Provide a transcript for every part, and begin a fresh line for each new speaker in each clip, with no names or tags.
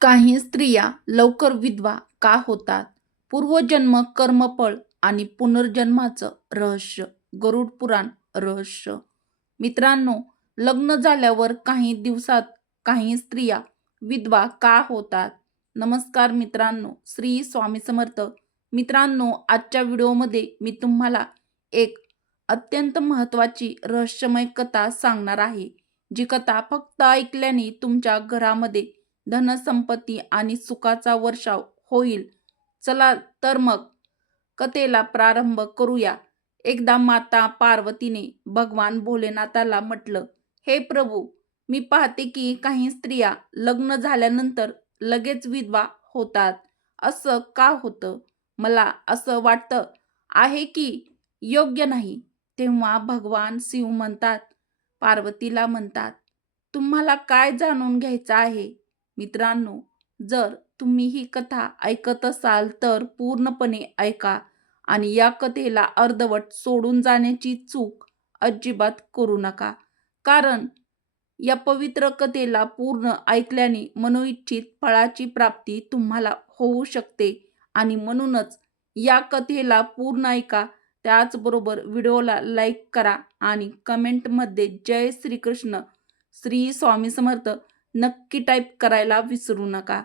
काही स्त्रिया लवकर विधवा का होतात? पूर्वजन्म कर्मफळ आणि पुनर्जन्माचं रहस्य. गरुड पुराण रहस्य. मित्रांनो लग्न झाल्यावर काही दिवसात काही स्त्रिया विधवा का होतात? नमस्कार मित्रांनो श्री स्वामी समर्थ. मित्रांनो आजच्या व्हिडिओमध्ये मी तुम्हाला एक अत्यंत महत्त्वाची रहस्यमय कथा सांगणार आहे. जी कथा फक्त ऐकल्याने तुमच्या घरामध्ये धनसंपत्ती आणि सुखाचा वर्षाव होईल. चला तर मग कथेला प्रारंभ करूया. एकदा माता पार्वतीने भगवान भोलेनाथाला म्हटलं हे प्रभू मी पाहते की काही स्त्रिया लग्न झाल्यानंतर लगेच विधवा होतात. असं का होतं? मला असं वाटतं आहे की योग्य नाही. तेव्हा भगवान शिव म्हणतात पार्वतीला म्हणतात तुम्हाला काय जाणून घ्यायचं आहे? मित्रांनो जर तुम्ही ही कथा ऐकत असाल तर पूर्णपणे ऐका आणि या कथेला अर्धवट सोडून जाण्याची चूक अजिबात करू नका. कारण या पवित्र कथेला पूर्ण ऐकल्याने मनोइच्छित फळाची प्राप्ती तुम्हाला होऊ शकते आणि म्हणूनच या कथेला पूर्ण ऐका. त्याचबरोबर व्हिडिओला लाईक करा आणि कमेंटमध्ये जय श्रीकृष्ण श्री स्वामी समर्थ नक्की टाईप करायला विसरू नका.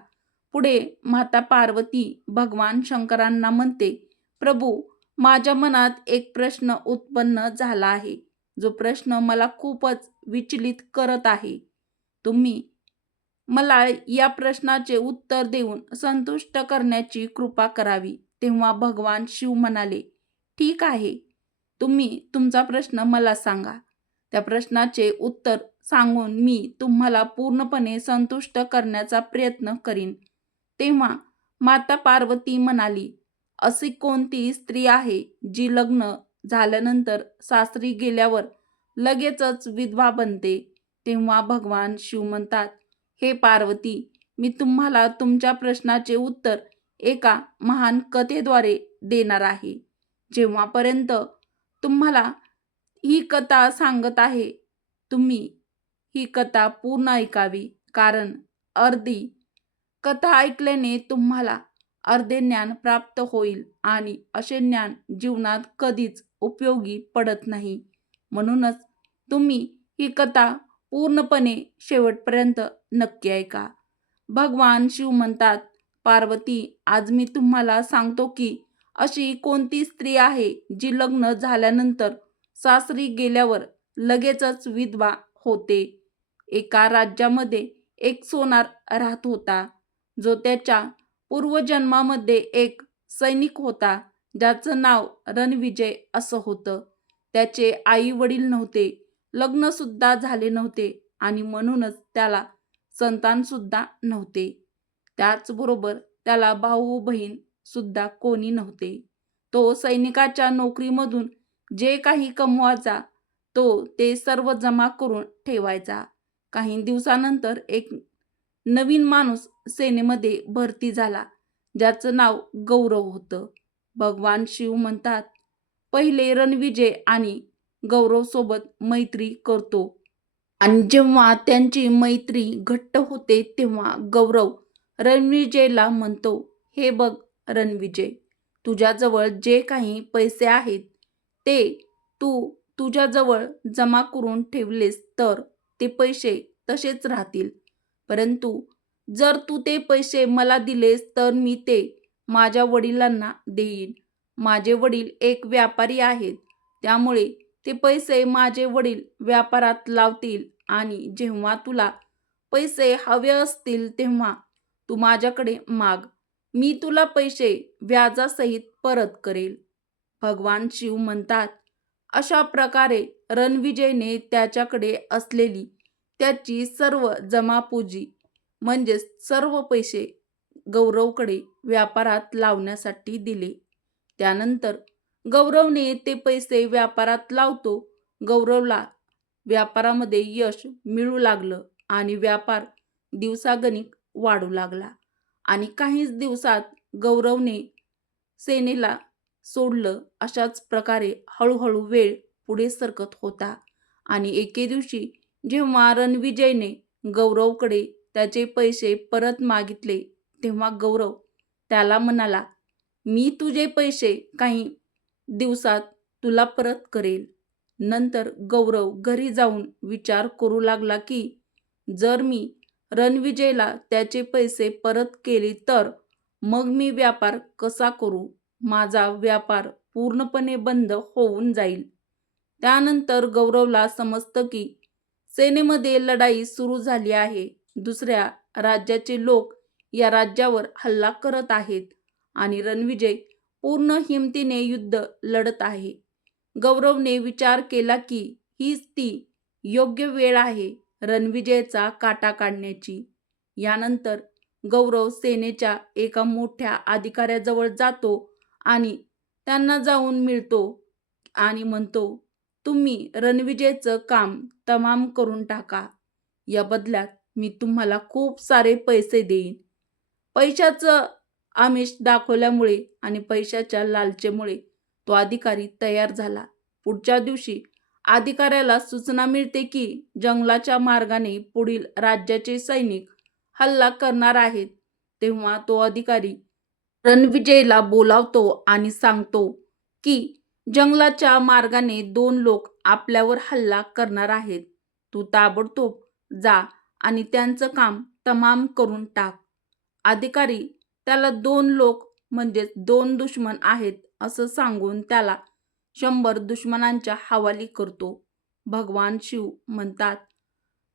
पुढे माता पार्वती भगवान शंकरांना म्हणते प्रभू माझ्या मनात एक प्रश्न उत्पन्न झाला आहे. जो प्रश्न मला खूपच विचलित करत आहे. तुम्ही मला या प्रश्नाचे उत्तर देऊन संतुष्ट करण्याची कृपा करावी. तेव्हा भगवान शिव म्हणाले ठीक आहे. तुम्ही तुमचा प्रश्न मला सांगा. त्या प्रश्नाचे उत्तर सांगून मी तुम्हाला पूर्णपणे संतुष्ट करण्याचा प्रयत्न करीन. तेव्हा माता पार्वती म्हणाली अशी कोणती स्त्री आहे जी लग्न झाल्यानंतर सासरी गेल्यावर लगेचच विधवा बनते तेव्हा भगवान शिव म्हणतात हे पार्वती मी तुम्हाला तुमच्या प्रश्नाचे उत्तर एका महान कथेद्वारे देणार आहे. जेव्हापर्यंत तुम्हाला ही कथा सांगत आहे. तुम्ही ही कथा पूर्ण ऐकावी कारण अर्धी कथा ऐकल्याने तुम्हाला अर्धे ज्ञान प्राप्त होईल आणि असे ज्ञान जीवनात कधीच उपयोगी पडत नाही. म्हणूनच तुम्ही ही कथा पूर्णपणे शेवटपर्यंत नक्की ऐका. भगवान शिव म्हणतात पार्वती आज मी तुम्हाला सांगतो की अशी कोणती स्त्री आहे जी लग्न झाल्यानंतर सासरी गेल्यावर लगेचच विधवा होते. एका राज्यामध्ये एक सोनार राहत होता जो त्याच्या पूर्वजन्मामध्ये एक सैनिक होता ज्याचं नाव रणविजय असं होतं. त्याचे आई वडील नव्हते लग्नसुद्धा झाले नव्हते आणि म्हणूनच त्याला संतानसुद्धा नव्हते. त्याचबरोबर त्याला भाऊ बहीण सुद्धा कोणी नव्हते. तो सैनिकाच्या नोकरीमधून जे काही कमवायचा तो ते सर्व जमा करून ठेवायचा. काही दिवसानंतर एक नवीन माणूस सेनेमध्ये भरती झाला ज्याचं नाव गौरव होतं. भगवान शिव म्हणतात पहिले रणविजय आणि गौरवसोबत मैत्री करतो. आणि जेव्हा त्यांची मैत्री घट्ट होते तेव्हा गौरव रणविजयला म्हणतो हे बघ रणविजय तुझ्याजवळ जे काही पैसे आहेत ते तू तुझ्याजवळ जमा करून ठेवलेस तर ते पैसे तसेच राहतील. परंतु जर तू ते पैसे मला दिलेस तर मी ते माझ्या वडिलांना देईन. माझे वडील एक व्यापारी आहेत. त्यामुळे ते पैसे माझे वडील व्यापारात लावतील आणि जेव्हा तुला पैसे हवे असतील तेव्हा तू माझ्याकडे माग. मी तुला पैसे व्याजासहित परत करेल. भगवान शिव म्हणतात अशा प्रकारे रणविजयने त्याच्याकडे असलेली त्याची सर्व जमापुजी म्हणजेच सर्व पैसे गौरवकडे व्यापारात लावण्यासाठी दिले. त्यानंतर गौरवने ते पैसे व्यापारात लावतो. गौरवला व्यापारामध्ये यश मिळू लागलं आणि व्यापार दिवसागणिक वाढू लागला. आणि काहीच दिवसात गौरवने सेनेला सोडलं अशाच प्रकारे हळूहळू वेळ पुढे सरकत होता. आणि एके दिवशी जेव्हा रणविजयने गौरवकडे त्याचे पैसे परत मागितले तेव्हा गौरव त्याला म्हणाला मी तुझे पैसे काही दिवसात तुला परत करेल. नंतर गौरव घरी जाऊन विचार करू लागला की जर मी रणविजयला त्याचे पैसे परत केले तर मग मी व्यापार कसा करू? माझा व्यापार पूर्णपणे बंद होऊन जाईल. त्यानंतर गौरवला समजतं की सेनेमध्ये लढाई सुरू झाली आहे. दुसऱ्या राज्याचे लोक या राज्यावर हल्ला करत आहेत आणि रणविजय पूर्ण हिमतीने युद्ध लढत आहे. गौरवने विचार केला की हीच ती योग्य वेळ आहे रणविजयचा काटा काढण्याची. यानंतर गौरव सेनेच्या एका मोठ्या अधिकाऱ्याजवळ जातो आणि त्यांना जाऊन मिळतो आणि म्हणतो तुम्ही रणविजयचं काम तमाम करून टाका. या बदल्यात मी तुम्हाला खूप सारे पैसे देईन. पैशाचं आमिष दाखवल्यामुळे आणि पैशाच्या लालचेमुळे तो अधिकारी तयार झाला. पुढच्या दिवशी अधिकाऱ्याला सूचना मिळते की जंगलाच्या मार्गाने पुढील राज्याचे सैनिक हल्ला करणार आहेत. तेव्हा तो अधिकारी रणविजयला बोलावतो आणि सांगतो की जंगलाच्या मार्गाने दोन लोक आपल्यावर हल्ला करणार आहेत. तू ताबडतोब जा आणि त्यांचं काम तमाम करून टाक. अधिकारी त्याला दोन लोक म्हणजेच दोन दुश्मन आहेत असं सांगून त्याला शंभर दुश्मनांच्या हवाली करतो. भगवान शिव म्हणतात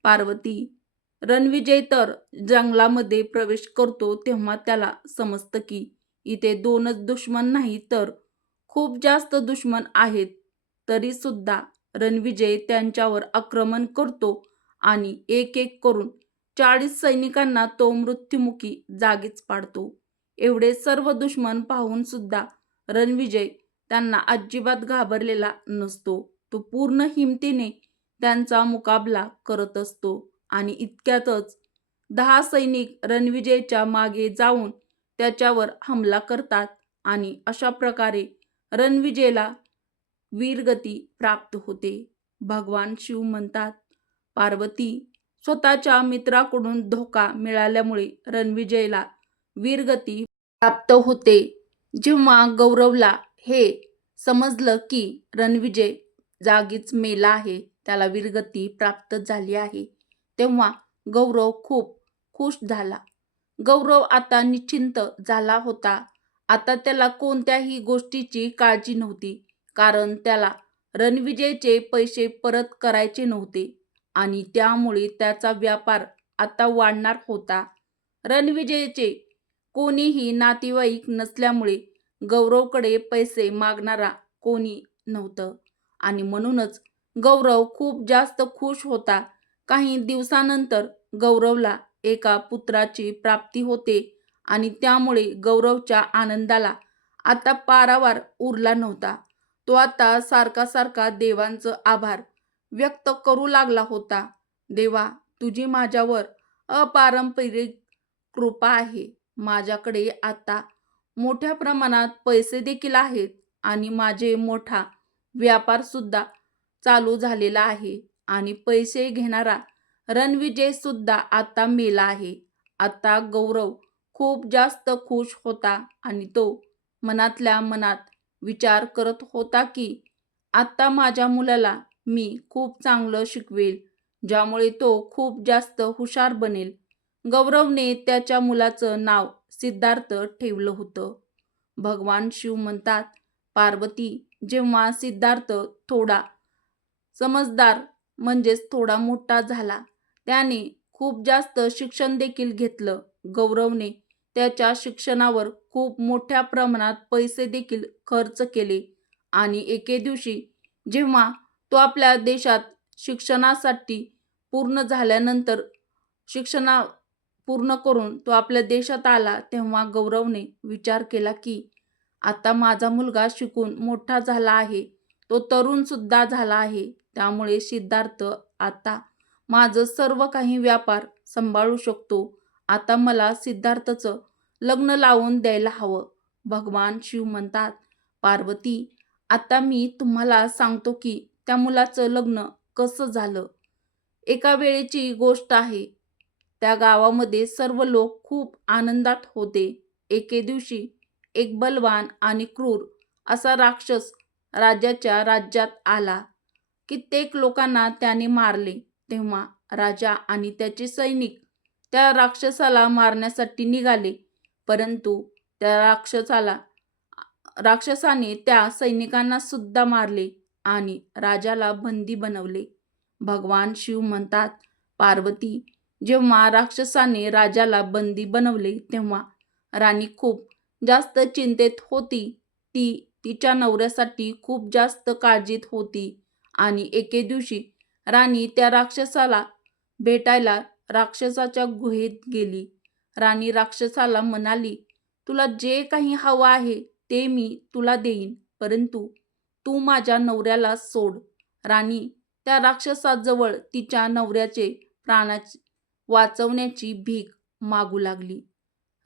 पार्वती रणविजय तर जंगलामध्ये प्रवेश करतो तेव्हा त्याला समजतं की इथे दोनच दुश्मन नाही तर खूप जास्त दुश्मन आहेत. तरी सुद्धा रणविजय त्यांच्यावर आक्रमण करतो आणि एक एक करून चाळीस सैनिकांना तो मृत्युमुखी जागीच पाडतो. एवढे सर्व दुश्मन पाहून सुद्धा रणविजय त्यांना अजिबात घाबरलेला नसतो. तो पूर्ण हिमतीने त्यांचा मुकाबला करत असतो आणि इतक्यातच दहा सैनिक रणविजयच्या मागे जाऊन त्याच्यावर हमला करतात आणि अशा प्रकारे रणविजयला वीरगती प्राप्त होते. भगवान शिव म्हणतात पार्वती स्वतःच्या मित्राकडून धोका मिळाल्यामुळे रणविजयला वीरगती प्राप्त होते. जेव्हा गौरवला हे समजलं की रणविजय जागीच मेला आहे त्याला वीरगती प्राप्त झाली आहे तेव्हा गौरव खूप खुश झाला. गौरव आता निश्चिंत झाला होता. आता त्याला कोणत्याही गोष्टीची काळजी नव्हती कारण त्याला रणविजयचे पैसे परत करायचे नव्हते आणि त्यामुळे त्याचा व्यापार आता वाढणार होता. रणविजयचे कोणीही नातेवाईक नसल्यामुळे गौरवकडे पैसे मागणारा कोणी नव्हतं आणि म्हणूनच गौरव खूप जास्त खुश होता. काही दिवसानंतर गौरवला एका पुत्राची प्राप्ती होते आणि त्यामुळे गौरवच्या आनंदाला आता पारावार उरला नव्हता. तो आता सारखा सारखा देवांचं आभार व्यक्त करू लागला होता. देवा तुझी माझ्यावर अपारंपरिक कृपा आहे. माझ्याकडे आता मोठ्या प्रमाणात पैसे देखील आहेत आणि माझे मोठा व्यापारसुद्धा चालू झालेला आहे आणि पैसे घेणारा रणविजय सुद्धा आता मेला आहे. आता गौरव खूप जास्त खुश होता आणि तो मनातल्या मनात विचार करत होता की आत्ता माझ्या मुलाला मी खूप चांगलं शिकवेल ज्यामुळे तो खूप जास्त हुशार बनेल. गौरवने त्याच्या मुलाचं नाव सिद्धार्थ ठेवलं होतं. भगवान शिव म्हणतात पार्वती जेव्हा सिद्धार्थ थोडा समजदार म्हणजेच थोडा मोठा झाला त्याने खूप जास्त शिक्षण देखील घेतलं गौरवने. त्याच्या शिक्षणावर खूप मोठ्या प्रमाणात पैसे देखील खर्च केले. आणि एके दिवशी जेव्हा तो आपल्या देशात शिक्षणासाठी पूर्ण झाल्यानंतर शिक्षणा पूर्ण करून तो आपल्या देशात आला तेव्हा गौरवने विचार केला की आता माझा मुलगा शिकून मोठा झाला आहे. तो तरुणसुद्धा झाला आहे. त्यामुळे सिद्धार्थ आता माझं सर्व काही व्यापार सांभाळू शकतो. आता मला सिद्धार्थचं लग्न लावून द्यायला हवं. भगवान शिव म्हणतात पार्वती आता मी तुम्हाला सांगतो की त्या मुलाचं लग्न कसं झालं. एका वेळेची गोष्ट आहे. त्या गावामध्ये सर्व लोक खूप आनंदात होते. एके दिवशी एक बलवान आणि क्रूर असा राक्षस राजाच्या राज्यात आला. कित्येक लोकांना त्याने मारले. तेव्हा राजा आणि त्याचे सैनिक त्या राक्षसाला मारण्यासाठी निघाले. परंतु त्या राक्षसाला राक्षसाने त्या सैनिकांना सुद्धा मारले आणि राजाला बंदी बनवले. भगवान शिव म्हणतात पार्वती जेव्हा राक्षसाने राजाला बंदी बनवले तेव्हा राणी खूप जास्त चिंतेत होती. ती तिच्या नवऱ्यासाठी खूप जास्त काळजीत होती आणि एके दिवशी राणी त्या राक्षसाला भेटायला राक्षसाच्या गुहेत गेली. राणी राक्षसाला म्हणाली तुला जे काही हवं आहे ते मी तुला देईन परंतु तू माझ्या नवऱ्याला सोड. राणी त्या राक्षसाजवळ तिच्या नवऱ्याचे प्राणाची वाचवण्याची भीक मागू लागली.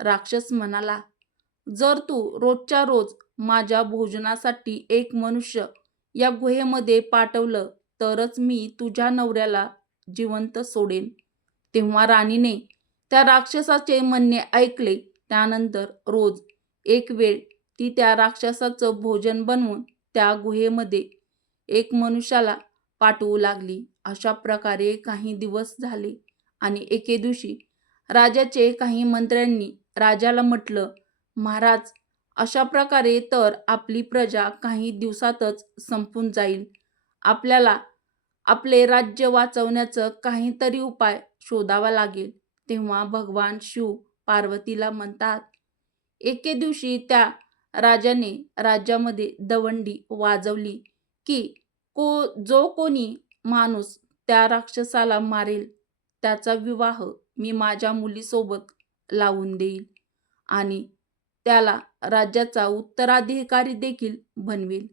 राक्षस म्हणाला जर तू रोजच्या रोज माझ्या भोजनासाठी एक मनुष्य या गुहेमध्ये पाठवलं तरच मी तुझ्या नवऱ्याला जिवंत सोडेन. तेव्हा राणीने त्या राक्षसाचे म्हणणे ऐकले. त्यानंतर रोज एक वेळ ती त्या राक्षसाचं भोजन बनवून त्या गुहेमध्ये एक मनुष्याला पाठवू लागली. अशा प्रकारे काही दिवस झाले आणि एके दिवशी राजाचे काही मंत्र्यांनी राजाला म्हटलं महाराज अशा प्रकारे तर आपली प्रजा काही दिवसातच संपून जाईल. आपल्याला आपले राज्य वाचवण्याचं काहीतरी उपाय शोधावा लागेल. तेव्हा भगवान शिव पार्वतीला म्हणतात एके दिवशी त्या राजाने राज्यामध्ये दवंडी वाजवली की को जो कोणी माणूस त्या राक्षसाला मारेल त्याचा विवाह मी माझ्या मुलीसोबत लावून देईल आणि त्याला राज्याचा उत्तराधिकारी देखील बनवेल.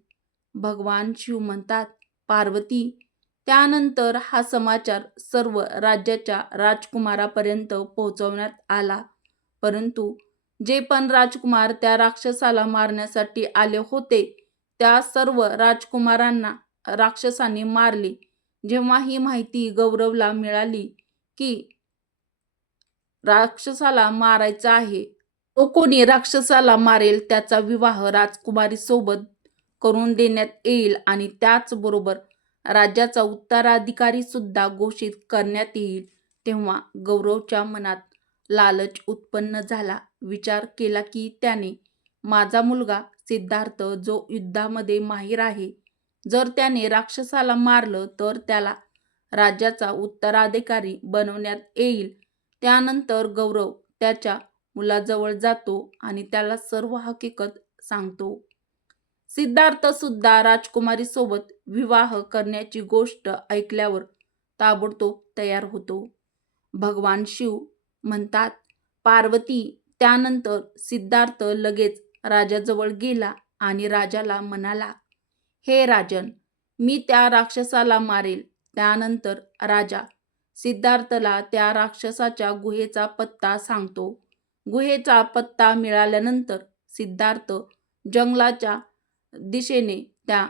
भगवान शिव म्हणतात पार्वती त्यानंतर हा समाचार सर्व राज्याच्या राजकुमारापर्यंत पोहोचवण्यात आला. परंतु जे पण राजकुमार त्या राक्षसाला मारण्यासाठी आले होते त्या सर्व राजकुमारांना राक्षसाने मारले. जेव्हा ही माहिती गौरवला मिळाली की राक्षसाला मारायचा आहे तो कोणी राक्षसाला मारेल त्याचा विवाह राजकुमारीसोबत करून देण्यात येईल आणि त्याचबरोबर राज्याचा उत्तराधिकारी सुद्धा घोषित करण्यात येईल तेव्हा गौरवच्या मनात लालच उत्पन्न झाला. विचार केला की त्याने माझा मुलगा सिद्धार्थ जो युद्धामध्ये माहीर आहे जर त्याने राक्षसाला मारलं तर त्याला राज्याचा उत्तराधिकारी बनवण्यात येईल. त्यानंतर गौरव त्याच्या मुलाजवळ जातो आणि त्याला सर्व हकीकत सांगतो. सिद्धार्थ सुद्धा राजकुमारीसोबत विवाह करण्याची गोष्ट ऐकल्यावर ताबडतोब तयार होतो. भगवान शिव म्हणतात पार्वती त्यानंतर सिद्धार्थ लगेच राजाजवळ गेला आणि राजाला म्हणाला हे राजन मी त्या राक्षसाला मारेल. त्यानंतर राजा सिद्धार्थला त्या राक्षसाच्या गुहेचा पत्ता सांगतो. गुहेचा पत्ता मिळाल्यानंतर सिद्धार्थ जंगलाच्या दिशेने त्या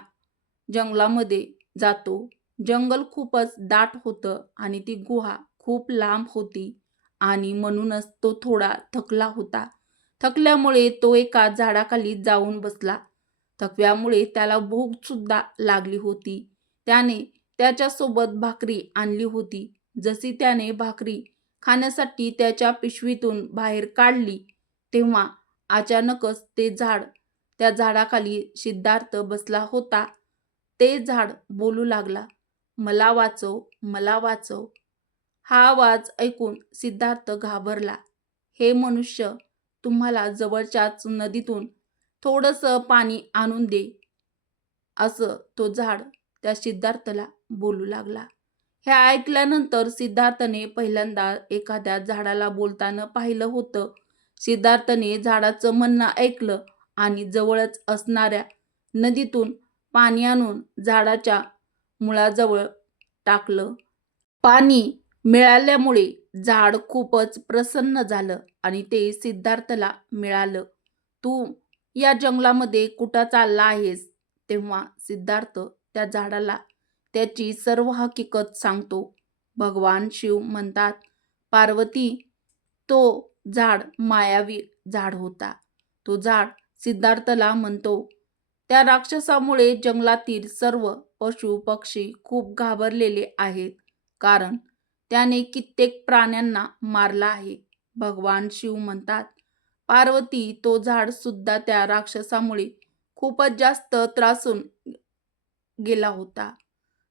जंगलामध्ये जातो. जंगल खूपच दाट होतं आणि ती गुहा खूप लांब होती आणि म्हणूनच तो थोडा थकला होता. थकल्यामुळे तो एका झाडाखाली जाऊन बसला. थकव्यामुळे त्याला भूकसुद्धा लागली होती. त्याने त्याच्यासोबत भाकरी आणली होती. जशी त्याने भाकरी खाण्यासाठी त्याच्या पिशवीतून बाहेर काढली तेव्हा अचानकच ते झाड त्या झाडाखाली सिद्धार्थ बसला होता. ते झाड बोलू लागला मला वाचव मला वाचव. हा आवाज ऐकून सिद्धार्थ घाबरला. हे मनुष्य तुम्हाला जवळच्याच नदीतून थोडंसं पाणी आणून दे. असं तो झाड त्या सिद्धार्थला बोलू लागला. हे ऐकल्यानंतर सिद्धार्थने पहिल्यांदा एखाद्या झाडाला बोलताना पाहिलं होतं. सिद्धार्थने झाडाचं म्हणणं ऐकलं आणि जवळच असणाऱ्या नदीतून पाणी आणून झाडाच्या मुळाजवळ टाकलं. पाणी मिळाल्यामुळे झाड खूपच प्रसन्न झालं आणि ते सिद्धार्थला मिळालं. तू या जंगलामध्ये कुठं चालला आहेस? तेव्हा सिद्धार्थ त्या झाडाला त्याची सर्व हकीकत सांगतो. भगवान शिव म्हणतात पार्वती तो झाड मायावी झाड होता. तो झाड सिद्धार्थला म्हणतो त्या राक्षसामुळे जंगलातील सर्व पशु पक्षी खूप घाबरलेले आहेत. कारण त्याने कित्येक प्राण्यांना मारला आहे. भगवान शिव म्हणतात पार्वती तो झाड सुद्धा त्या राक्षसामुळे खूपच जास्त त्रासून गेला होता.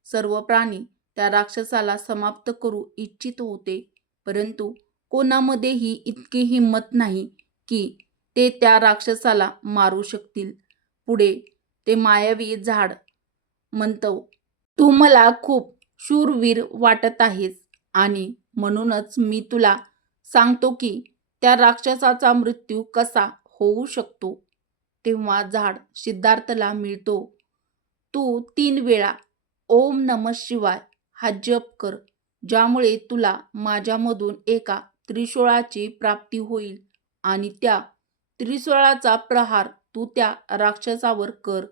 सर्व प्राणी त्या राक्षसाला समाप्त करू इच्छित होते. परंतु कोणामध्येही इतकी हिंमत नाही की ते त्या राक्षसाला मारू शकतील. पुढे ते मायावी झाड म्हणतो. तू मला खूप शूरवीर वाटत आहेस आणि म्हणूनच मी तुला सांगतो की त्या राक्षसाचा मृत्यू कसा होऊ शकतो तेव्हा झाड सिद्धार्थला मिळतो. तू तीन वेळा ओम नम शिवाय हा जप कर ज्यामुळे तुला माझ्यामधून एका त्रिशूळाची प्राप्ती होईल आणि त्या त्रिशूळाचा प्रहार तू त्या राक्षसावर कर.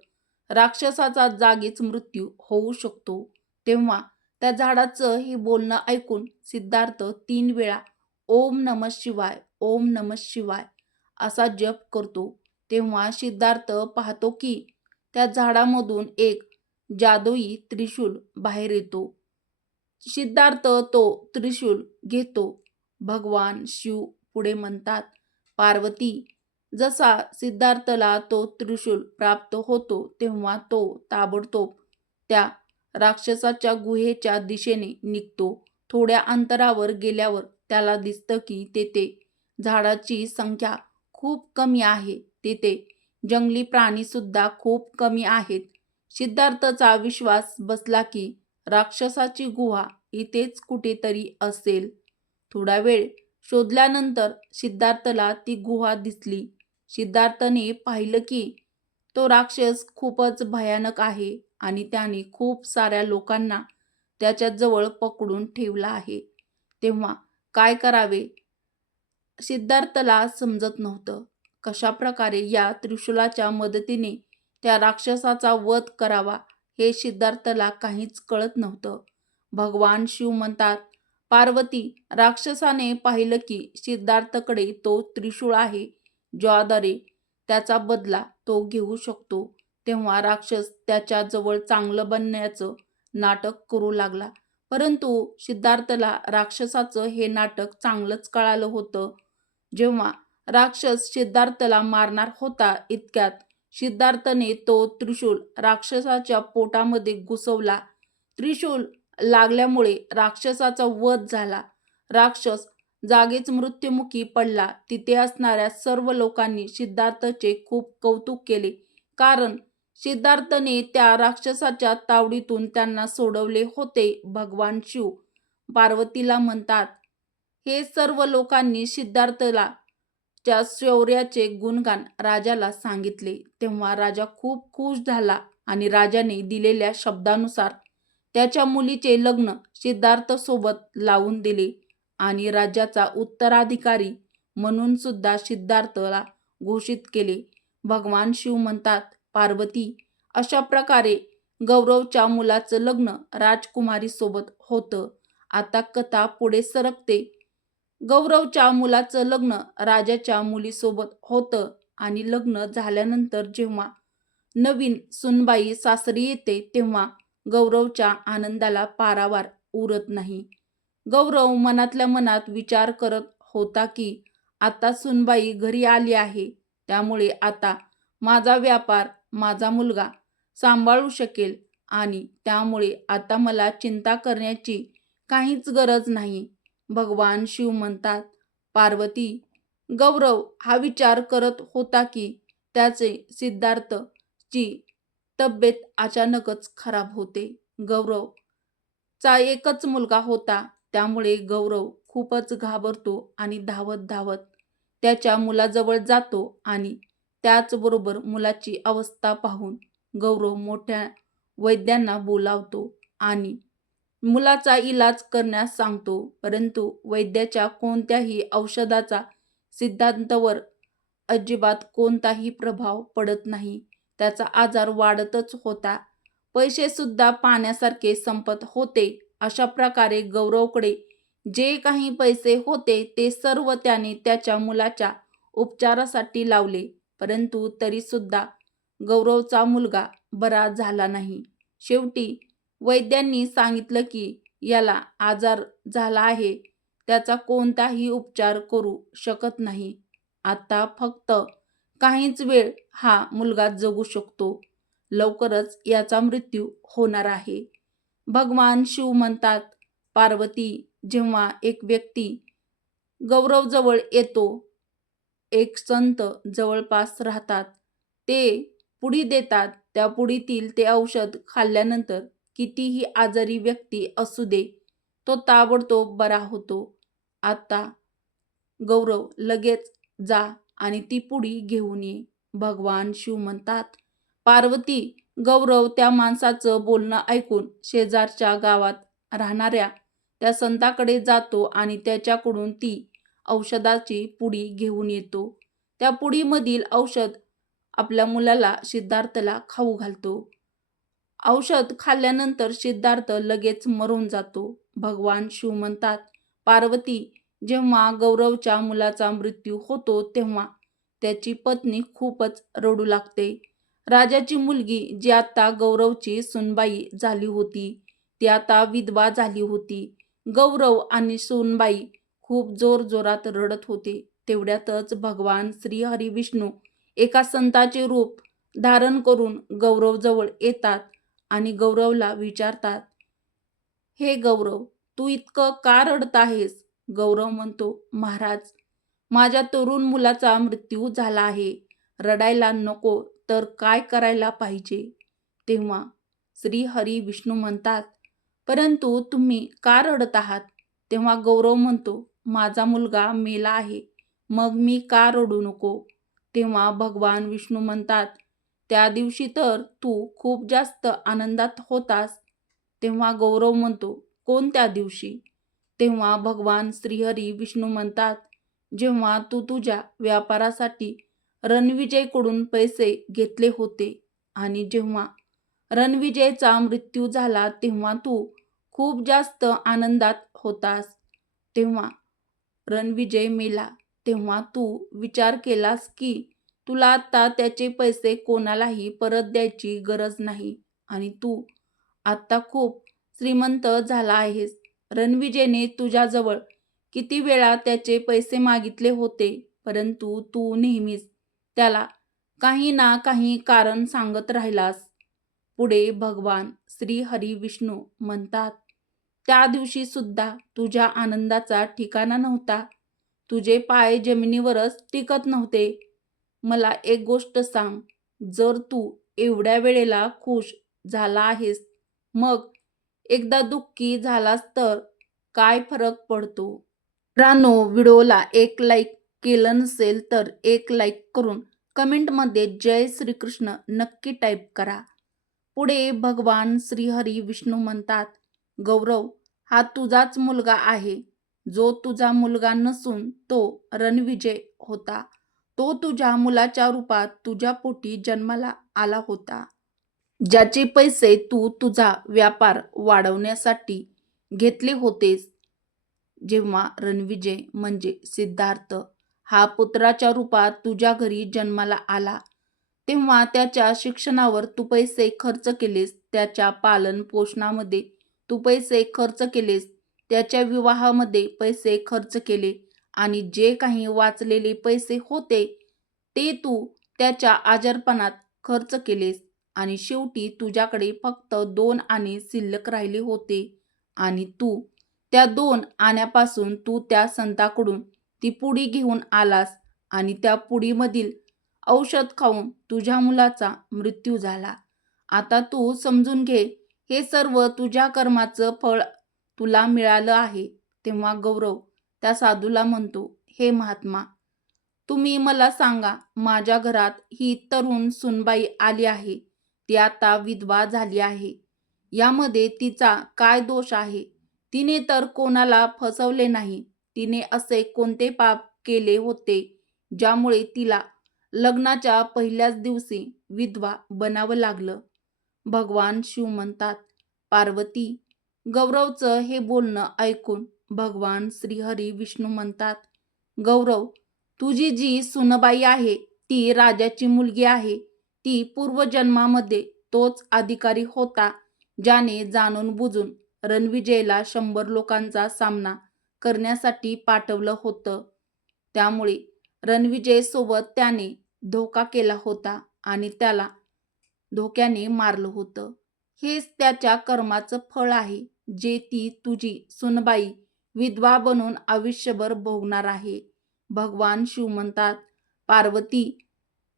राक्षसाचा जागीच मृत्यू होऊ शकतो. तेव्हा त्या झाडाचं हे बोलणं ऐकून सिद्धार्थ तीन वेळा ओम नम शिवाय ओम नम शिवाय असा जप करतो. तेव्हा सिद्धार्थ पाहतो की त्या झाडामधून एक जादोई त्रिशूल बाहेर येतो. सिद्धार्थ तो त्रिशूल घेतो. भगवान शिव पुढे म्हणतात पार्वती जसा सिद्धार्थला तो त्रिशूल प्राप्त होतो तेव्हा तो ताबडतोब त्या राक्षसाच्या गुहेच्या दिशेने निघतो. थोड्या अंतरावर गेल्यावर त्याला दिसतं की तेथे झाडाची संख्या खूप कमी आहे. तेथे जंगली प्राणीसुद्धा खूप कमी आहेत. सिद्धार्थचा विश्वास बसला की राक्षसाची गुहा इथेच कुठेतरी असेल. थोडा वेळ शोधल्यानंतर सिद्धार्थला ती गुहा दिसली. सिद्धार्थने पाहिलं की तो राक्षस खूपच भयानक आहे आणि त्याने खूप साऱ्या लोकांना त्याच्याजवळ पकडून ठेवला आहे. तेव्हा काय करावे? सिद्धार्थला समजत नव्हतं. कशा प्रकारे या त्रिशूलाच्या मदतीने त्या राक्षसाचा वध करावा हे सिद्धार्थला काहीच कळत नव्हतं. भगवान शिव म्हणतात पार्वती राक्षसाने पाहिलं की सिद्धार्थकडे तो त्रिशूळ आहे ज्याद्वारे त्याचा बदला तो घेऊ शकतो. तेव्हा राक्षस त्याच्याजवळ चांगलं बनण्याचं नाटक करू लागला. परंतु सिद्धार्थला राक्षसाचं हे नाटक चांगलंच कळालं होतं. जेव्हा राक्षस सिद्धार्थला मारणार होता इतक्यात सिद्धार्थने तो त्रिशूल राक्षसाच्या पोटामध्ये घुसवला. त्रिशूल लागल्यामुळे राक्षसाचा वध झाला. राक्षस जागीच मृत्युमुखी पडला. तिथे असणाऱ्या सर्व लोकांनी सिद्धार्थचे खूप कौतुक केले. कारण सिद्धार्थने त्या राक्षसाच्या तावडीतून त्यांना सोडवले होते भगवान शिव. पार्वतीला म्हणतात हे सर्व लोकांनी सिद्धार्थला च्या शौर्याचे गुणगान राजाला सांगितले. तेव्हा राजा खूप खुश झाला आणि राजाने दिलेल्या शब्दानुसार त्याच्या मुलीचे लग्न सिद्धार्थ सोबत लावून दिले. आणि राज्याचा उत्तराधिकारी म्हणून सुद्धा सिद्धार्थला घोषित केले. भगवान शिव म्हणतात पार्वती अशा प्रकारे गौरवच्या मुलाचं लग्न राजकुमारी सोबत होतं. आता कथा पुढे सरकते. गौरवच्या मुलाचं लग्न राजाच्या मुलीसोबत होतं आणि लग्न झाल्यानंतर जेव्हा नवीन सुनबाई सासरी येते तेव्हा गौरवच्या आनंदाला पारावार उरत नाही. गौरव मनातल्या मनात विचार करत होता की आता सुनबाई घरी आली आहे. त्यामुळे आता माझा व्यापार माझा मुलगा सांभाळू शकेल आणि त्यामुळे आता मला चिंता करण्याची काहीच गरज नाही. भगवान शिव म्हणतात पार्वती गौरव हा विचार करत होता की त्याचे सिद्धार्थची तब्येत अचानकच खराब होते. गौरव चा एकच मुलगा होता. त्यामुळे गौरव खूपच घाबरतो आणि धावत धावत त्याच्या मुलाजवळ जातो आणि त्याचबरोबर मुलाची अवस्था पाहून गौरव मोठ्या वैद्यांना बोलावतो आणि मुलाचा इलाज करण्यास सांगतो. परंतु वैद्याच्या कोणत्याही औषधाचा सिद्धांतावर अजिबात कोणताही प्रभाव पडत नाही. त्याचा आजार वाढतच होता. पैसेसुद्धा पाण्यासारखे संपत होते. अशा प्रकारे गौरवकडे जे काही पैसे होते ते सर्व त्याने त्याच्या मुलाच्या उपचारासाठी लावले. परंतु तरीसुद्धा गौरवचा मुलगा बरा झाला नाही. शेवटी वैद्यांनी सांगितलं की याला आजार झाला आहे त्याचा कोणताही उपचार करू शकत नाही. आता फक्त काहीच वेळ हा मुलगा जगू शकतो. लवकरच याचा मृत्यू होणार आहे. भगवान शिव म्हणतात पार्वती जेव्हा एक व्यक्ती गौरवजवळ येतो एक संत जवळपास राहतात ते पुडी देतात त्या पुडीतील ते औषध खाल्ल्यानंतर कितीही आजारी व्यक्ती असू दे तो ताबडतोब बरा होतो. आत्ता गौरव लगेच जा आणि ती पुडी घेऊन ये. भगवान शिव म्हणतात पार्वती गौरव त्या माणसाचं बोलणं ऐकून शेजारच्या गावात राहणाऱ्या त्या संताकडे जातो आणि त्याच्याकडून ती औषधाची पुडी घेऊन येतो. त्या पुडीमधील औषध आपल्या मुलाला सिद्धार्थला खाऊ घालतो. औषध खाल्ल्यानंतर सिद्धार्थ लगेच मरून जातो. भगवान शिव म्हणतात पार्वती जेव्हा गौरवच्या मुलाचा मृत्यू होतो तेव्हा त्याची पत्नी खूपच रडू लागते. राजाची मुलगी जी आता गौरवची सुनबाई झाली होती ती आता विधवा झाली होती. गौरव आणि सोनबाई खूप जोर जोरात रडत होते. तेवढ्यातच भगवान श्री हरी विष्णू एका संताचे रूप धारण करून गौरवजवळ येतात आणि गौरवला विचारतात हे गौरव तू इतकं का रडत आहेस? गौरव म्हणतो महाराज माझ्या तरुण मुलाचा मृत्यू झाला आहे. रडायला नको तर काय करायला पाहिजे? तेव्हा श्रीहरी विष्णू म्हणतात परंतु तुम्ही का रडत आहात? तेव्हा गौरव म्हणतो माझा मुलगा मेला आहे मग मी का रडू नको? तेव्हा भगवान विष्णू म्हणतात त्या दिवशी तर तू खूप जास्त आनंदात होतास. तेव्हा गौरव म्हणतो कोणत्या दिवशी? तेव्हा भगवान श्रीहरी विष्णू म्हणतात जेव्हा तू तुझ्या व्यापारासाठी रणविजयकडून पैसे घेतले होते. आणि जेव्हा रणविजयचा मृत्यू झाला तेव्हा तू खूप जास्त आनंदात होतास. तेव्हा रणविजय मेला. तेव्हा तू विचार केलास की तुला आत्ता त्याचे पैसे कोणालाही परत द्यायची गरज नाही. आणि तू आत्ता खूप श्रीमंत झाला आहेस. रणविजयने तुझ्याजवळ किती वेळा त्याचे पैसे मागितले होते परंतु तू नेहमीच त्याला काही ना काही कारण सांगत राहिलास. पुढे भगवान श्री हरी विष्णू म्हणतात त्या दिवशी सुद्धा तुझ्या आनंदाचा ठिकाणा नव्हता. तुझे पाय जमिनीवरच टिकत नव्हते. मला एक गोष्ट सांग जर तू एवढ्या वेळेला खुश झाला आहेस मग एकदा दुःखी झालास तर काय फरक पडतो? रानो व्हिडिओला एक लाईक केलं नसेल तर एक लाईक करून कमेंटमध्ये जय श्रीकृष्ण नक्की टाईप करा. पुढे भगवान श्रीहरी विष्णू म्हणतात गौरव हा तुझाच मुलगा आहे. जो तुझा मुलगा नसून तो रणविजय होता. तो तुझ्या मुलाच्या रूपात तुझ्या पोटी जन्माला आला होता. ज्याचे पैसे तू तुझा व्यापार वाढवण्यासाठी घेतले होतेस. जेव्हा रणविजय म्हणजे सिद्धार्थ हा पुत्राच्या रूपात तुझ्या घरी जन्माला आला. तेव्हा त्याच्या शिक्षणावर तू पैसे खर्च केलेस त्याच्या पालन पोषणामध्ये तू पैसे खर्च केलेस त्याच्या विवाहामध्ये पैसे खर्च केले आणि जे काही वाचलेले पैसे होते ते तू त्याच्या आजारपणात खर्च केलेस आणि शेवटी तुझ्याकडे फक्त दोन आणे शिल्लक राहिले होते आणि तू त्या दोन आण्यापासून तू त्या संताकडून ती पुडी घेऊन आलास आणि त्या पुडीमधील औषध खाऊन तुझ्या मुलाचा मृत्यू झाला. आता तू समजून घे हे सर्व तुझ्या कर्माचं फळ तुला मिळालं आहे तेव्हा गौरव त्या साधूला म्हणतो हे महात्मा तुम्ही मला सांगा माझ्या घरात ही तरुण सुनबाई आली आहे ती आता विधवा झाली आहे. यामध्ये तिचा काय दोष आहे? तिने तर कोणाला फसवले नाही तिने असे कोणते पाप केले होते ज्यामुळे तिला लग्नाच्या पहिल्याच दिवशी विधवा बनावं लागलं? भगवान शिव म्हणतात पार्वती गौरवचं हे बोलणं ऐकून भगवान श्रीहरी विष्णू म्हणतात गौरव तुझी जी सुनबाई आहे ती राजाची मुलगी आहे. ती पूर्वजन्मामध्ये तोच अधिकारी होता ज्याने जाणून बुजून रणविजयला शंभर लोकांचा सामना करण्यासाठी पाठवलं होतं. त्यामुळे रणविजयसोबत त्याने धोका केला होता आणि त्याला धोक्याने मारलं होतं. हेच त्याच्या कर्माचं फळ आहे जे ती तुझी सुनबाई विधवा बनून आयुष्यभर भोगणार आहे. भगवान शिव म्हणतात पार्वती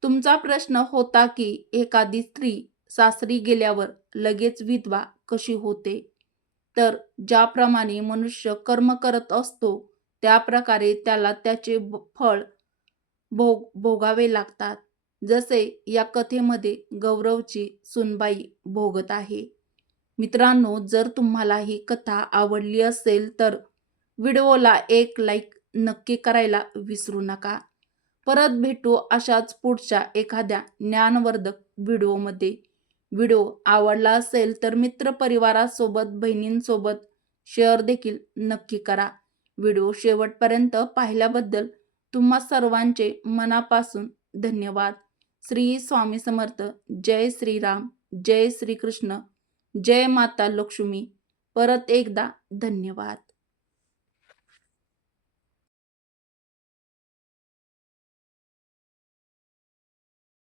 तुमचा प्रश्न होता की एखादी स्त्री सासरी गेल्यावर लगेच विधवा कशी होते? तर ज्याप्रमाणे मनुष्य कर्म करत असतो त्या प्रकारे त्याला त्याचे ब- फळ भोग भोगावे लागतात. जसे या कथेमध्ये गौरवची सुनबाई भोगत आहे. मित्रांनो जर तुम्हाला ही कथा आवडली असेल तर व्हिडिओला एक लाईक नक्की करायला विसरू नका. परत भेटू अशाच पुढच्या एखाद्या ज्ञानवर्धक व्हिडिओमध्ये. व्हिडिओ आवडला असेल तर मित्रपरिवारासोबत बहिणींसोबत शेअर देखील नक्की करा. व्हिडिओ शेवटपर्यंत पाहिल्याबद्दल तुम्हा सर्वांचे मनापासून धन्यवाद. श्री स्वामी समर्थ. जय श्रीराम. जय श्रीकृष्ण. जय माता लक्ष्मी. परत एकदा धन्यवाद.